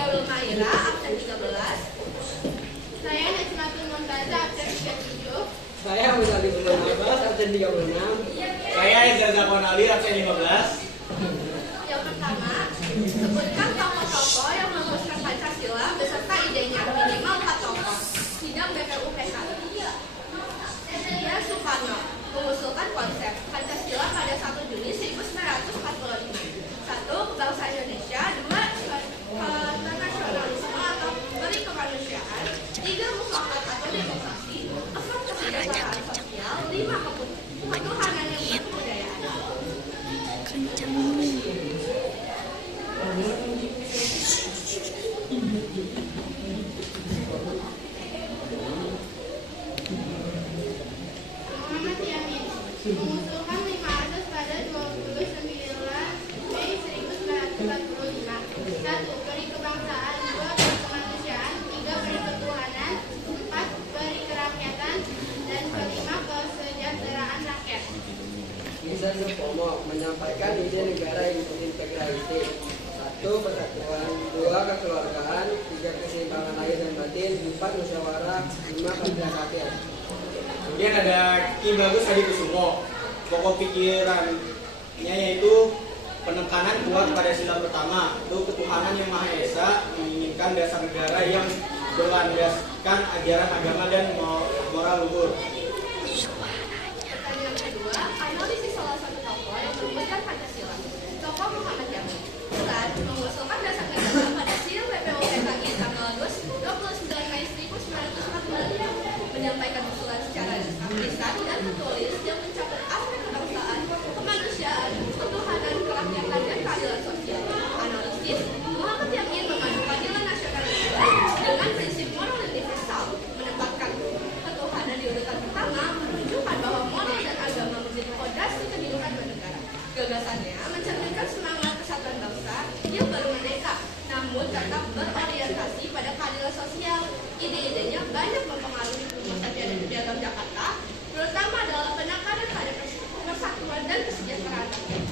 Gaul Maira, absen 13. Saya Najmatul Muntaza, absen 37. Saya Muzali Abbas, absen 36. Saya Iza Zakwan Ali, absen 15. Yang pertama, sebutkan tokoh-tokoh yang merumuskan Pancasila beserta idenya minimal 4 tokoh. Sidang BPUPK. Dia Soekarno mengusulkan konsep Pancasila pada 1 Juni 1945. 1. Bangsa Indonesia. 2. Nasionalisme atau beri kemanusiaan. 3. Mufakat atau demokrasi. 4. Kesejahteraan sosial. 5. Ketuhanan yang berkebudayaan. Muhammad Yamin mengusulkan 5 asas pada 29 Mei 1945. 1. Beri kebangsaan. 2. Beri kemanusiaan. 3. Beri ketuhanan. 4. Beri kerakyatan. Dan 5. Kesejahteraan rakyat. Iza Supomo menyampaikan ide negara yang berintegrasi. 1. Persatuan. 2. Kekeluargaan. 3. Keseimbangan lahir dan batin. 4. Musyawarah. 5. Keadilan rakyat. Kemudian ada Ki Bagus Hadikusumo. Pokok pikirannya yaitu penekanan kuat pada sila pertama, itu ketuhanan yang Maha Esa, menginginkan dasar negara yang berlandaskan ajaran agama dan moral luhur. Pertanyaan kedua, analisis salah satu tokoh yang merumuskan Pancasila. Tokoh Muhammad Yamin mengusulkan dasar negara pada sidang BPUPK tanggal 29 Mei 1945, menyampaikan usulan secara lisan dan tertulis yang mencakup aspek kebangsaan, kemanusiaan, ketuhanan, kerakyatan, dan keadilan sosial. Analisis, Muhammad Yamin memadukan nilai nasionalisme dengan prinsip moral universal, menempatkan ketuhanan di urutan pertama, menunjukkan bahwa moral dan agama menjadi fondasi kehidupan bernegara. Gagasannya mencerminkan semangat kesatuan bangsa yang baru merdeka, namun tetap berorientasi pada keadilan sosial. Ide-idenya banyak mempengaruhi rumusan piagam Jakarta, terutama dalam penekanan pada persatuan dan kesejahteraan rakyat.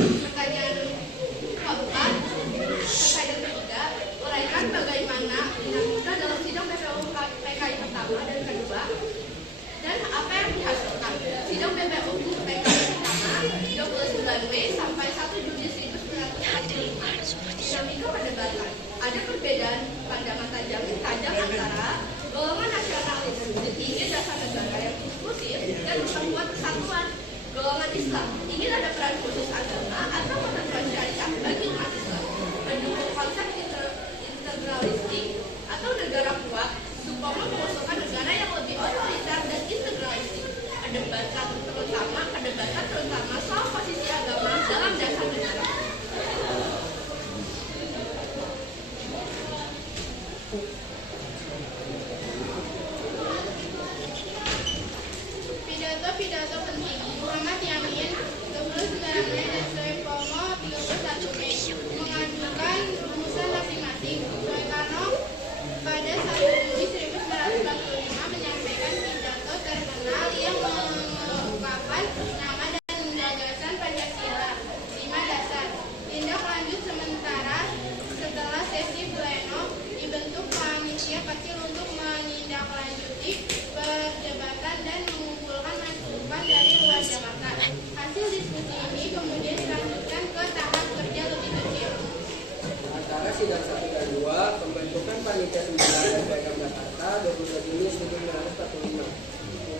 Pertanyaan keempat, pertanyaan ketiga, uraikan bagaimana dinamika dalam sidang BPUPKI pertama dan kedua, dan apa yang dihasilkan. Sidang BPUPKI pertama 29 Mei sampai 1 Juni 1945. Dinamika perdebatan. Ada perbedaan pandangan tajam antara golongan nasionalis ingin dasar negara yang inklusif dan memperkuat kesatuan. Golongan Islam ingin ada peran khusus agama atau ketentuan syariah bagi umat Islam. Mendukung konsep integralistik atau negara kuat. Supomo mengusulkan negara yang lebih otoriter dan integralistik. Perdebatan terutama soal posisi agama dalam dasar negara. Pidato penting. Muhammad Yamin 29 Mei dan Supomo 31 Mei mengajukan rumusan masing-masing. Soekarno pada 1 Juli 1945 menyampaikan pidato terkenal yang mengungkapkan nama dan gagasan Pancasila. 5 dasar. Tindak lanjut sementara setelah sesi pleno dibentuk panitia kecil untuk menindaklanjuti perdebatan dan mengumpulkan masukan dari luar Jakarta. Hasil diskusi ini kemudian dilanjutkan ke tahap kerja lebih kecil. Antara sidang 1 dan 2, pembentukan panitia 9 dan Piagam Jakarta 22 Juni 1945.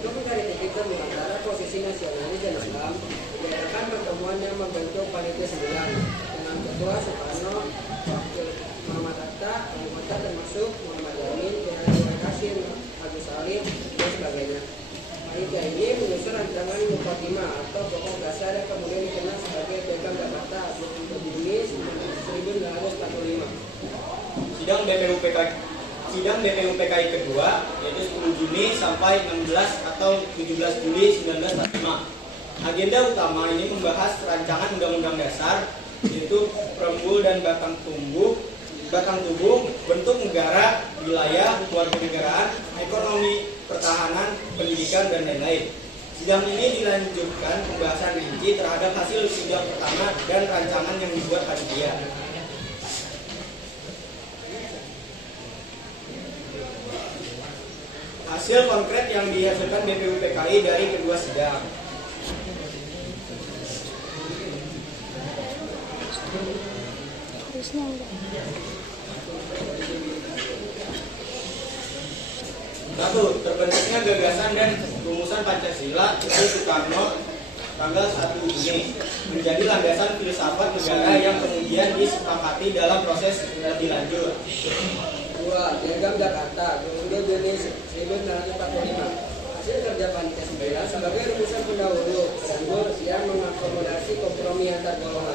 Untuk mencari titik temu antara posisi nasionalis dan Islam, diadakan pertemuan yang membentuk panitia 9 dengan ketua Soekarno, wakil Muhammad Hatta, anggota termasuk Muhammad Yamin, Kiai Kasim, Agus Salim, dan sebagainya. Panitia ini menyusun rancangan mukadimah atau pokok dasar yang kemudian dikenal sebagai Piagam Jakarta 24 Juni 1945. Sidang BPUPKI kedua yaitu 10 Juni sampai 16 atau 17 Juli 1945. Agenda utama ini membahas rancangan Undang-Undang Dasar yaitu preambul dan batang tubuh, bentuk negara, wilayah, kewarganegaraan, ekonomi, pertahanan, pendidikan, dan lain-lain. Sidang ini dilanjutkan pembahasan rinci terhadap hasil sidang pertama dan rancangan yang dibuat panitia. Hasil konkret yang dihasilkan BPUPKI dari kedua sidang. Satu, terbentuknya gagasan dan rumusan Pancasila itu Soekarno tanggal 1 Juni menjadi landasan filsafat negara yang kemudian disepakati dalam proses lebih lanjut. 2. Piagam Jakarta 22 Juni 1945. Hasil kerja Pancasila sebagai rumusan pendahulu preambul yang mengakomodasi kompromi antar golongan